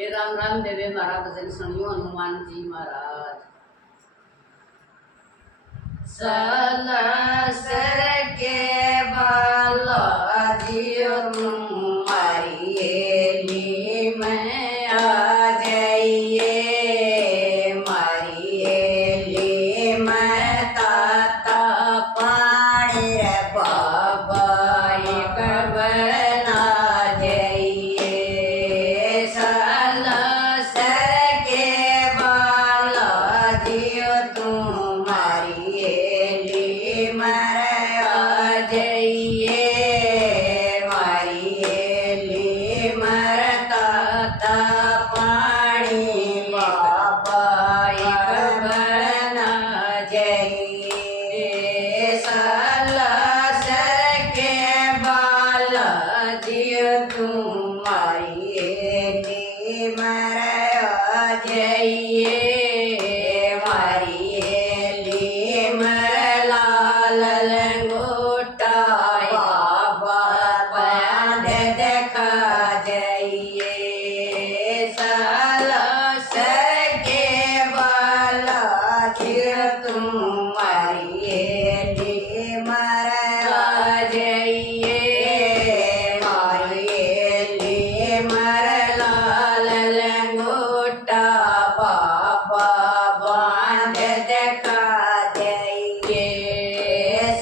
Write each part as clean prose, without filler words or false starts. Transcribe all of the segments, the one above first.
ये राम राम देवे मारा भजन सुनियो हनुमान जी महाराज। सलसर के बाला जियो तुम्हारी एली में आ जाइए, मारी एली में ताता पानी रे बाबा एक बना जाइए। सलसर के बाला जियो तुम्हारी एली में आ जाइए, मारी एली में ताता पानी बाबा एक बना जाइए। सलसर के बाला जियो तुम्हारी एली में आ जाइए, मारी एली में लाल लंगोटा बाबा बांध देखा जाइए। सलसर के बाला जियो तुम्हारी एली में आ जाइए, मारी एली में लाल लंगोटा बाबा बांध देखा जाइए।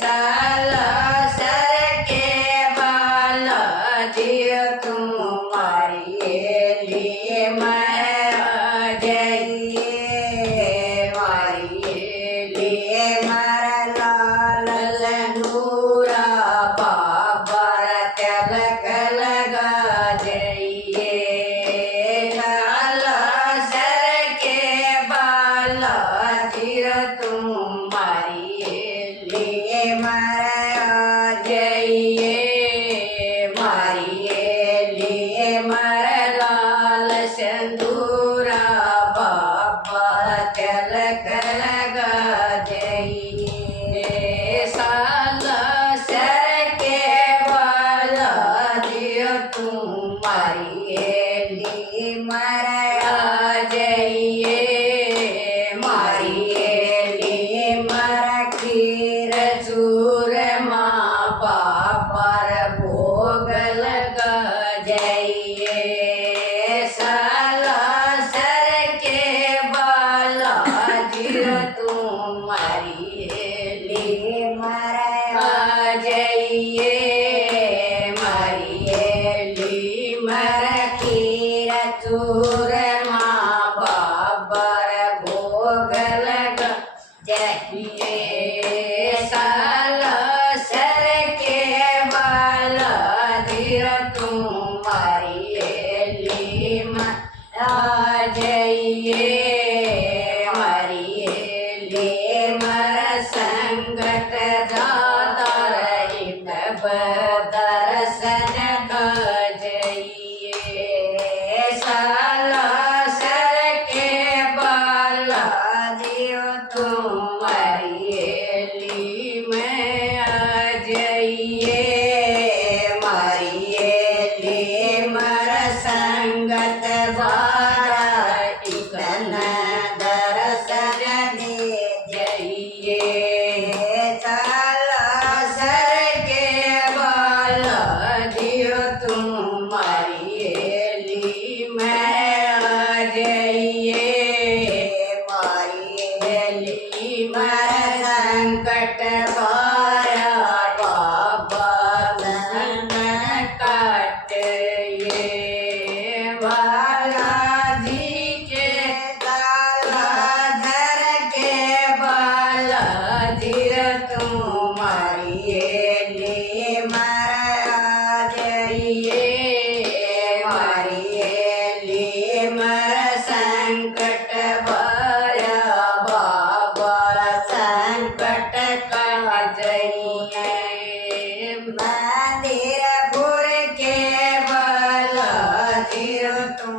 सलसर के बाला जियो तुम्हारी एली में आ जाइए, मारी एली में लाल लंगूरा बाबा तिलक लगा जाइए। सलसर के बाला जियो तुम्हारी एली में आ जाइए, मारी एली में लाल सिंदूरा बाबा तिलक लगा जाइए। सलसर के बाला जियो तुम्हारी एली में आ जाइए, मारी एली में खीर चूरमा बाबा भोग लगा जाइए। सलसर के बाला जियो तुम्हारी एली में आ जाइए, मारी एली में खीर चूरमा बाबा भोग लगा जाइए। सलसर के बाला जियो तुम्हारी एली में आ जाइए, मारी एली में संगत जाता रही तब दर्शन खा जाइए। सलसर के बाला जियो तुम्हारी एली में आ जाइए, मारी एली में संगत बारा इतन दर्शन दे जाइए। सलसर के बाला जियो तुम्हारी एली में आ जाइए, मारी एली में संकट बारा बाबा धन काटिए। बालाजी के ताला धर के बाला जियो तुम्हारी एली में आ जाइए, मारी एली में संकट बारा बाबा संकट का जाइए। मंदिरपुर के बाला जियो तुम